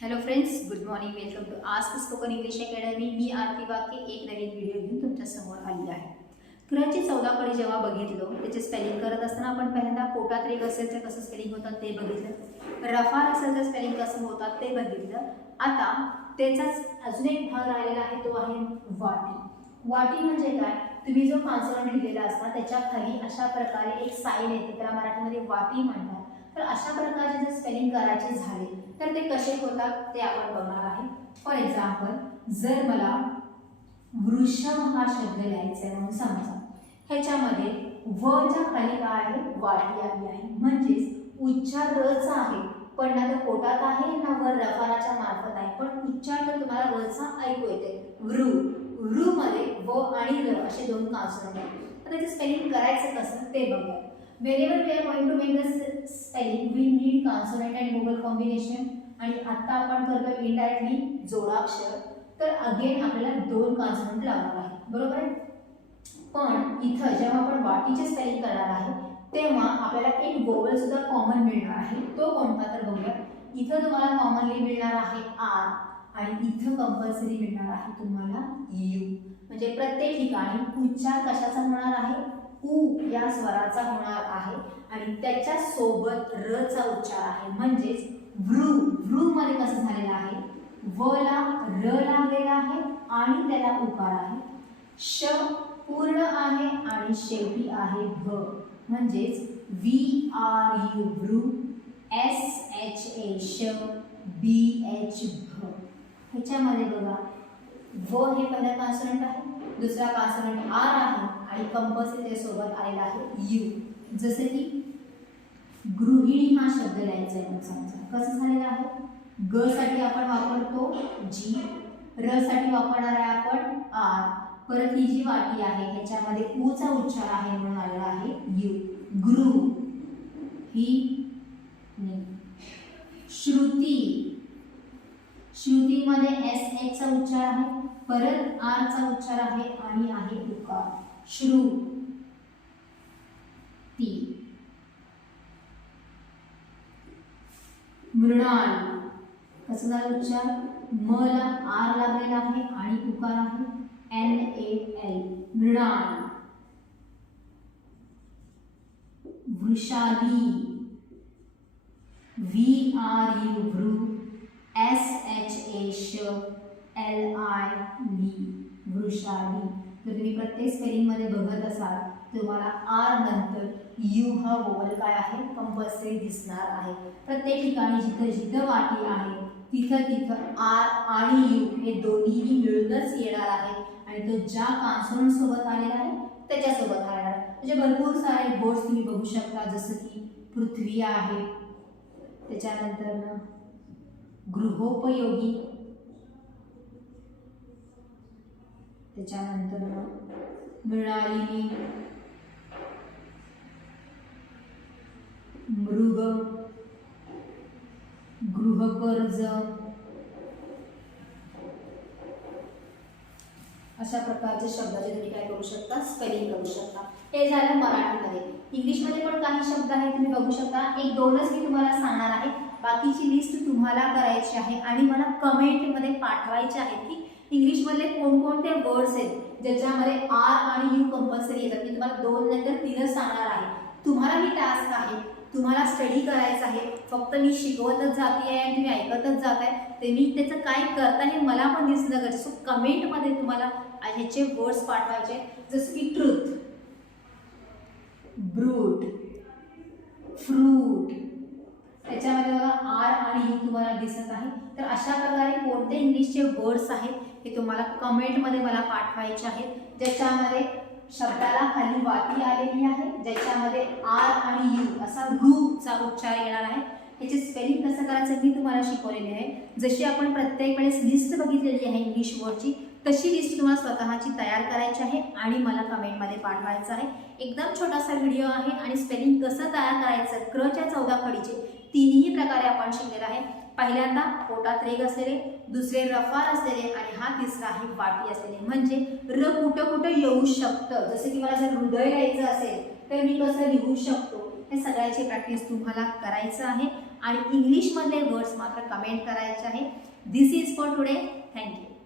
Hello friends, good morning. Welcome to Ask spoken English academy. मी आरती वाके एक नवीन video घेऊन तुमच्यासमोर आली आहे. क्राची 14 कडे जेव्हा बघितलो त्याचे स्पेलिंग करत असताना आपण पहिल्यांदा पोटात रेग असेल तर कसं स्पेलिंग होतं ते बघितलं, रफार असेल तर स्पेलिंग कसं होतात ते बघितलं. आता त्याचाच अजून एक भाग राहिलेला आहे, तो आहे वाटी. वाटी म्हणजे काय? तुम्ही जो कॉन्सोनंट लिहिलेला असता त्याच्या खाली अशा प्रकारे एक साइन येते, त्याला मराठीमध्ये वाटी म्हणतात. तर अशा प्रकारचे जर स्पेलिंग करायचे झाले तर ते कसे होतात ते आपण बघणार आहे. फॉर एक्झाम्पल, जर मला वृषभ हा शब्द लिहायचा आहे म्हणून समजा, ह्याच्यामध्ये वच्या खाली काय आहे? वाटी आली आहे. म्हणजेच उच्चार रचा आहे, पण ना तो पोटात आहे ना वर रफाराच्या मार्फत आहे, पण उच्चार तर तुम्हाला रचा ऐकू येते. वृ मध्ये व आणि र असे दोन कॉन्सोनंट आहेत. तर त्याचं स्पेलिंग करायचं कसं ते बघूया. Whenever we are going to make the spelling, we need consonant and vowel combination. आणि आता आपण करतो इनडायरेक्टली जोडाक्षर, तर अगेन आपल्याला दोन कॉन्सोनंट लावणार आहे, बरोबर आहे. पण इथं जेव्हा आपण वाटीचे स्पेलिंग करणार आहे तेव्हा आपल्याला एक वोवल सुद्धा कॉमन मिळणार आहे. तो कोणता तर बघूया. इथं तुम्हाला कॉमनली मिळणार आहे आर, आणि इथं कंपल्सरी मिळणार आहे तुम्हाला यू. म्हणजे प्रत्येक ठिकाणी उच्चार कशाचा होणार आहे? उ या स्वराचा होणार आहे, आणि त्याच्या सोबत र चा उच्चार आहे. म्हणजेच वृ मध्ये कसं झालेलं आहे? व ला र लागलेला आहे आणि त्याला उकार आहे. श पूर्ण आहे आणि शेवटी आहे भ. म्हणजेच व्ही आर यू वृ, एस एच ए श, बी एच भ. ह्याच्यामध्ये बघा, व हे पहिला कॉन्सोनंट आहे, दुसरा कॉन्सोनंट आर आहे, आणि कंपल्सरी त्यासोबत आलेला आहे यू. जसे की गृहिणी हा शब्द लिहायचा आहे समजा, कसं झालेलं आहे? ग साठी आपण वापरतो जी, र साठी वापरणार आहे आपण आर. परत ही जी वाटी आहे ह्याच्यामध्ये उ चा उच्चार आहे म्हणून आलेला आहे यू. गृ ही श्रुती, श्रुतीमध्ये एस एच चा उच्चार आहे, परत आर चा उच्चार आहे आणि आहे उकार. श्रु ती. मृणाल कसं झालं उच्चार? म ला आर लागलेला आहे आणि उकार आहे N A L, Mrinal. Vrishali, V R U वृ, एस एच ए श, एल आय ली, वृषाली. जर तुम्ही प्रत्येक स्पेलिंग मध्ये बघत असाल तुम्हाला आर नंतर यू हा वोवल काय आहे? कंपल्सरी दिसणार आहे. प्रत्येक ठिकाणी जिथं जिथं वाटी आहे तिथं तिथं आर आणि यू हे दोन्हीही मिळूनच येणार आहे, आणि तो ज्या कॉन्सोनंट सोबत आलेला आहे त्याच्यासोबत राहणार आहे. म्हणजे भरपूर सारे वर्ड्स तुम्ही बघू शकता, जसं की पृथ्वी आहे, त्याच्यानंतर गृहोपयोगी, त्याच्यानंतर मृणालिनी, मृग, गृहकर्ज. अशा प्रकारचे शब्दाचे तुम्ही काय करू शकता? स्पेलिंग करू शकता. हे झालं मराठीमध्ये. इंग्लिशमध्ये पण काही शब्द आहेत तुम्ही बघू शकता. एक दोनच मी तुम्हाला सांगणार आहे, बाकीची लिस्ट तुम्हाला करायची आहे आणि मला कमेंटमध्ये पाठवायचे आहे की इंग्लिशमधले कोणकोणते वर्ड्स आहेत ज्याच्यामध्ये आर आणि यू कंपल्सरी येतात. मी तुम्हाला 2 नंतर 3च सांगणार आहे. तुम्हाला ही टास्क आहे, तुम्हाला स्टडी करायचं आहे. फक्त मी शिकवतच जाते आहे आणि तुम्ही ऐकतच जात आहे, ते मी त्याचं काय करता हे मला पण दिसलं गरजेचं. सो कमेंटमध्ये तुम्हाला ह्याचे वर्ड्स पाठवायचे, जसं की ट्रूथ, ब्रूट, फ्रूट. त्याच्यामध्ये बघा आर आणि यू तुम्हाला दिसत आहे. तर अशा प्रकारे कोणते इंग्लिशचे वर्ड्स आहेत हे तुम्हाला कमेंटमध्ये मला पाठवायचे आहेत, ज्याच्यामध्ये शब्दाला खाली वाटी आलेली आहे, ज्याच्यामध्ये आर आणि यू असा चा उच्चार येणार आहे. ह्याचे स्पेलिंग कसं करायचं मी तुम्हाला शिकवलेले आहे. जशी आपण प्रत्येक वेळेस लिस्ट बघितलेली आहे इंग्लिश वर्डची, तशी लिस्ट तुम्हाला स्वतःची तयार करायची आहे आणि मला कमेंटमध्ये पाठवायचं आहे. एकदम छोटासा व्हिडिओ आहे आणि स्पेलिंग कसं तयार करायचं क्रच्या 14 कडीचे 3ही प्रकारे आपण शिकलेलं आहे. पहिल्यांदा पोटात रेग असलेले, दुसरे रफार असलेले आणि हा तिसरा आहे वाटी असलेले. म्हणजे र कुठं कुठं येऊ शकतं. जसं की मला जर हृदय लिहायचं असेल तर मी कसं लिहू शकतो, हे सगळ्याची प्रॅक्टिस तुम्हाला करायचं आहे. आणि इंग्लिशमधले वर्ड्स मात्र कमेंट करायचे आहे. दिस इज फॉर टुडे. थँक्यू.